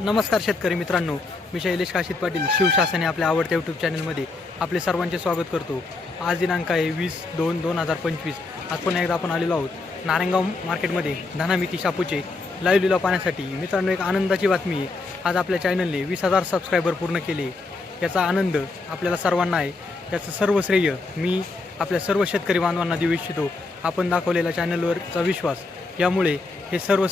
नमस्कार शेतकरी मित्रांनो मी शैलेश काशीत पाटील शिवशासन आपल्या आवडत्या यूट्यूब चॅनलमध्ये आपले सर्वांचे स्वागत करतो. आज दिनांक आहे वीस दोन दोन हजार पंचवीस. आज पुन्हा एकदा आपण आलेलो आहोत नारायणगाव मार्केटमध्ये. धनामिती शापूचे लाईव्ह लिलाव पाहण्यासाठी मित्रांनो एक आनंदाची बातमी आहे. आज आपल्या चॅनलने वीस हजार सबस्क्रायबर पूर्ण केले. याचा आनंद आपल्याला सर्वांना आहे. याचं सर्व श्रेय मी आपल्या सर्व शेतकरी बांधवांना देऊ इच्छितो. आपण दाखवलेल्या चॅनलवरचा विश्वास. यामुळे हे सर्व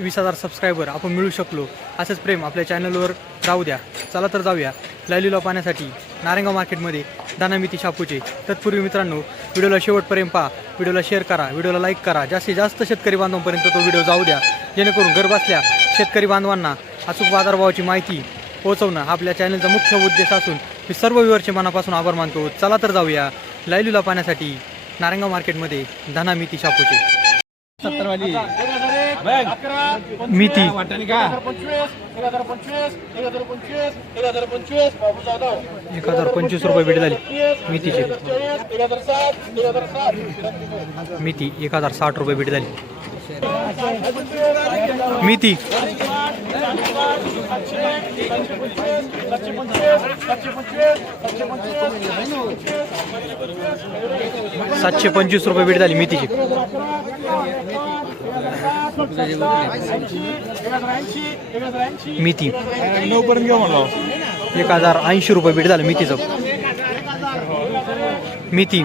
वीस हजार सबस्क्रायबर आपण मिळू शकलो. असंच प्रेम आपल्या चॅनलवर राहू द्या. चला तर जाऊया. लाईव्ह पाहण्यासाठी नारंगा मार्केटमध्ये दानामिती शापूचे. तत्पूर्वी मित्रांनो व्हिडिओला शेवटपर्यंत पहा. व्हिडिओला शेअर करा. व्हिडिओला लाईक करा. जास्तीत जास्त शेतकरी बांधवांपर्यंत तो व्हिडिओ जाऊ द्या. जेणेकरून घर बसल्या शेतकरी बांधवांना अचूक बाजारभावाची माहिती पोहोचवणं आपल्या चॅनलचा मुख्य उद्देश असून मी सर्व व्ह्यूअरचे मनापासून आभार मानतो. चला तर जाऊया. लाईव्ह पाहण्यासाठी नारंगा मार्केटमध्ये धनामिती शापूचे. सत्तरवाली मिती. एक हजार पंचवीस रुपये भेट झाली. मितीचे. मिती एक हजार साठ रुपये भेट झाली. मिती. सातशे पंचवीस रुपये भेट झाली मेथीची मेथी. नऊ पर्यंत घेऊ म्हणलो. एक हजार ऐंशी रुपये भेट झालं मेथीचं. मेथी.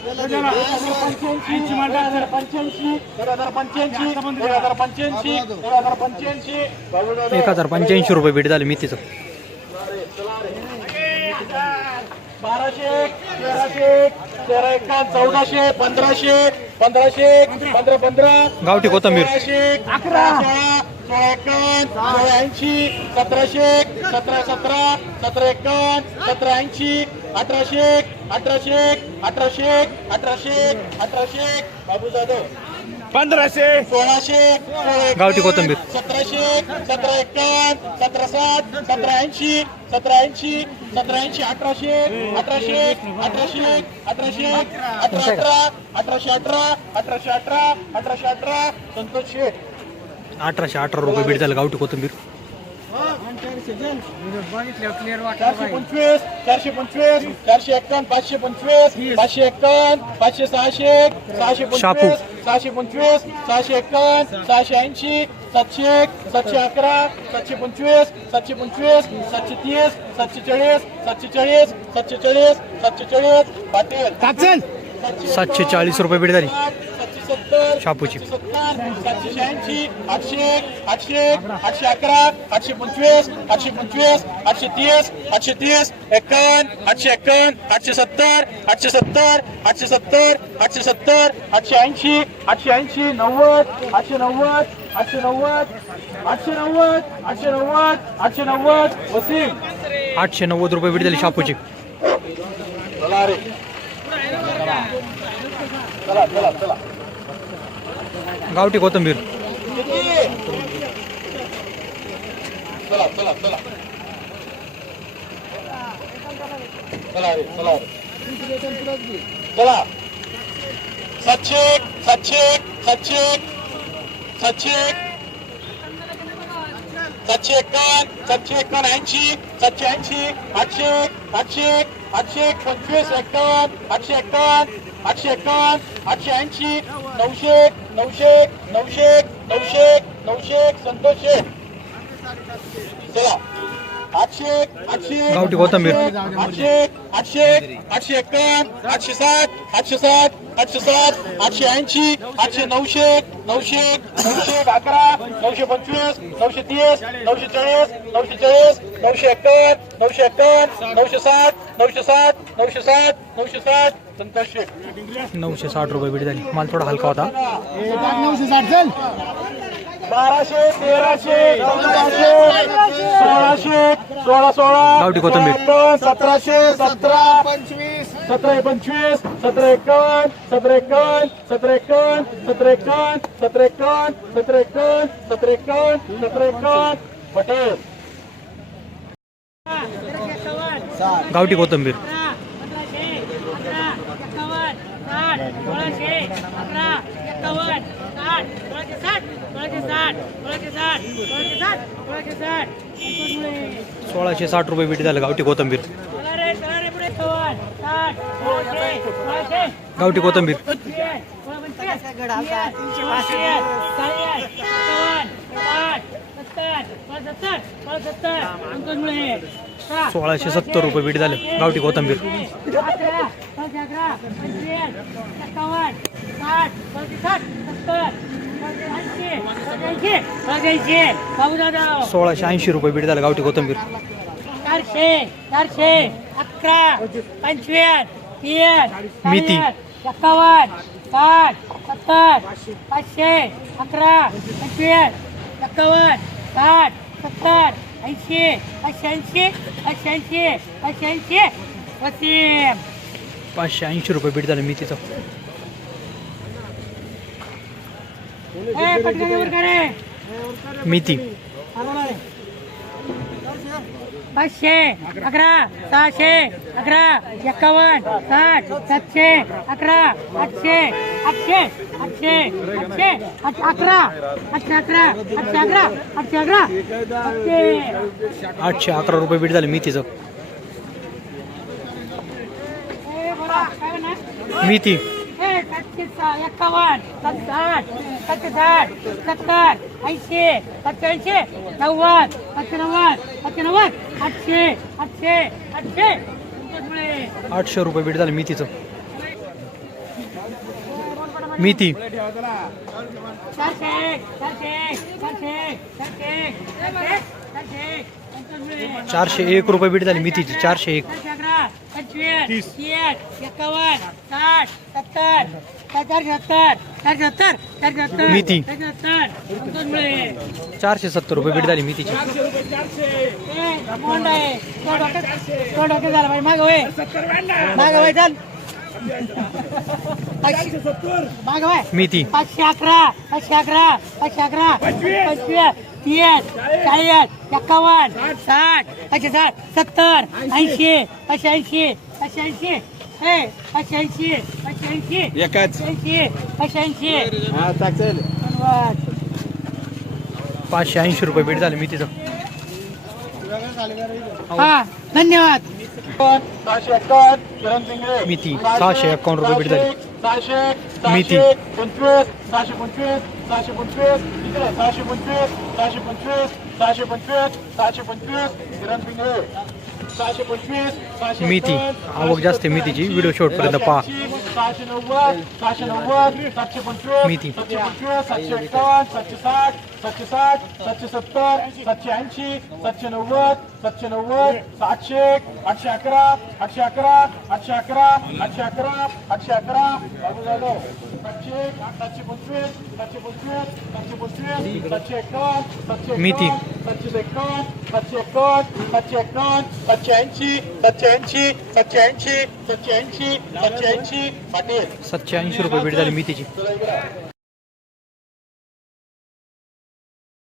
पंच्याऐंशी. रुपये भेट झालं मेथीचं बाराशे तेराशे तेरा एका चौदाशे पंधराशे पंधराशे पंधरा पंधरा गावठी कोथंबीर. अकरा सोळा एकावन्न सोळा ऐंशी सतराशे सतरा सतरा सतरा एकावन्न सतरा ऐंशी अठराशे अठराशे अठराशे अठराशे अठराशे बाबू जाधव. पंधराशे. सोळाशे गावठी कोथिंबीर. सतराशे सतरा एकावन्न सतरा साठ सतरा ऐंशी सतरा ऐंशी सतरा ऐंशी अठराशे अठराशे अठराशे अठराशे अठरा अठरा अठराशे अठरा अठराशे अठरा अठराशे अठरा. संतोष शेठ. अठराशे अठरा रुपये भेट झालं गावठी कोथिंबीर. चारशे पंचवीस चारशे पंचवीस चारशे एक्कावन्न पाचशे पंचवीस पाचशे एक्कावन्न पाचशे सहाशे सहाशे पंचवीस सहाशे पंचवीस सहाशे एक्कावन्न सहाशे ऐंशी सातशे एक सातशे अकरा सातशे पंचवीस सातशे पंचवीस सातशे तीस सातशे चाळीस सातशे चाळीस सातशे चाळीस सातशे चाळीस पाटील सातशे चाळीस रुपये भेट झाली शापूची. सातशे शहाऐंशी आठशे आठशे आठशे अकरा आठशे पंचवीस आठशे पंचवीस आठशे तीस आठशे तीस एकावन्न आठशे एकावन्न आठशे सत्तर आठशे सत्तर आठशे सत्तर आठशे सत्तर आठशे ऐंशी आठशे ऐंशी नव्वद आठशे नव्वद आठशे नव्वद आठशे नव्वद आठशे नव्वद आठशे नव्वद वसीम. आठशे नव्वद रुपये भेट झाली शापूची. चला रे. चला चला चला. गावठी कोथंबीर चला चला चला चला रे चला रे चला सातशे एक, सातशे सातशे सातशे सातशे एकावन्न सातशे एकावन्न ऐंशी सातशे ऐंशी आठशे एक, आठशे आठशे पंचवीस एकावन्न आठशे एकावन्न आठशे एकावन्न आठशे ऐंशी नऊशे एक, नऊशे एक, नऊशे एक, नऊशे एक, नऊशे एक, संतोष शेठ. चला आठशे एक, आठशे एक. आठशे एक, आठशे एक, आठशे एकावन्न आठशे सात आठशे सात आठशे सात आठशे ऐंशी आठशे नऊशे एक, नऊशे एक, नऊशे एक, अकरा नऊशे पंचवीस नऊशे तीस नऊशे चाळीस नऊशे चाळीस नऊशे एकावन्न नऊशे एकावन्न नऊशे साठ नऊशे साठ नऊशे साठ नऊशे साठ संतोष शेठ नऊशे साठ रुपये भेट झाली. माल थोडा हलका होता. नऊशे साठ चल. बाराशे तेराशे सोळाशे सोळा सोळा सतराशे सतरा पंचवीस सतरा पंचवीस सतरा एकावन्न सतरा एकावन्न सतरा एकावन्न सतरा एकावन्न सतरा एकावन्न सतरा एकावन्न सतरा एकावन्न सतरा एकावन्न. पटेल. गावठी कोथिंबीर. सोळाशे एकावन्न साठ सोळाशे साठ रुपये विटी झालं गावठी कोथंबीर. गावठी कोथंबीर. सोळाशे सत्तर रुपये विटी झालं गावठी कोथंबीर. सोळाशे साठ, साठ, सत्तर, ऐंशी, रुपये बीट झालं गावठी कोथिंबीर. चारशे चारशे अकरा पंचवीस तीस मिती. चाळीस, एकावन्न साठ सत्तर पाचशे अकरा पंचवीस एकावन्न साठ सत्तर ऐंशी पाचशे ऐंशी पाचशे ऐंशी पाचशे ऐंशी. वसीम पाचशे ऐंशी रुपये बीट झालं मेथीचं मेथी पाचशे अकरा सहाशे अकरा एकावन्न साठ सातशे अकरा आठशे आठशे आठशे आठशे आठ- अकरा आठशे अकरा आठशे अकरा आठशे अकरा. आठशे. अकरा रुपये बीट झालं मेथीचं? मेथी एक्कावन्न साठ सत्ताठ सत्तर ऐंशी सत्त्याऐंशी नव्वद सत्त्याण्णवद सत्त्याण्णवद आठशे आठशे आठशे. आठशे रुपये भेट झाले मितीचं मिती चारशे एक रुपये भेट झाली मितीची चारशे एक. पंचवीस तीस एकावन्न साठ सत्तर चारशे सत्तर चारशे सत्तर चारशे सत्तर मिती. चारशे सत्तर पंच्याण्णव. चारशे सत्तर रुपये बीट झाली मेथीची ए, मोंड आहे. तो डोक्यात- तो डोक्यात झाला पाहिजे. मागं वय. मागं वय, चल. मागं वय. मेथी पाचशे अकरा पाचशे अकरा पाचशे अकरा पंचवीस तीस चाळीस एक्कावन्न साठ असे साठ सत्तर ऐंशी असे ऐंशी ऐंशी ऐंशी असे ऐंशी पाचशे ऐंशी रुपये भेट झाले मी तिथं. हा धन्यवाद सहाशे एकावन्न किरण पिंगळे मिती. सहाशे एकावन्न रुपये बीट झाली. सहाशे मिती. सहाशे पंचवीस सहाशे पंचवीस सहाशे पंचवीस सहाशे पंचवीस सहाशे पंचवीस सहाशे पंचवीस सहाशे पंचवीस किरण पिंगळे सहाशे पंचवीस सहाशे मिती. आवक जास्त मितीची व्हिडिओ शेवटपर्यंत पहा. सहाशे नव्वद सहाशे नव्वद सातशे पंचवीस. सातशे पंचवीस सातशे एकावन्न सातशे साठ सातशे साठ सातशे सत्तर सातशे ऐंशी सातशे नव्वद सातशे नव्वद आठशे एक, आठशे अकरा आठशे अकरा आठशे अकरा आठशे अकरा आठशे अकरा झालं सातशे एक, सातशे पंचवीस सातशे पंचवीस सातशे पंचवीस सातशे एकावन्न सातशे मिती. एकावन्न सातशे एकावन्न सातशे एकावन्न सत्याऐंशी सत्याऐंशी सत्याऐंशी सत्याऐंशी सत्याऐंशी पाटील सत्याऐंशी रुपये भेट झाली मी तिची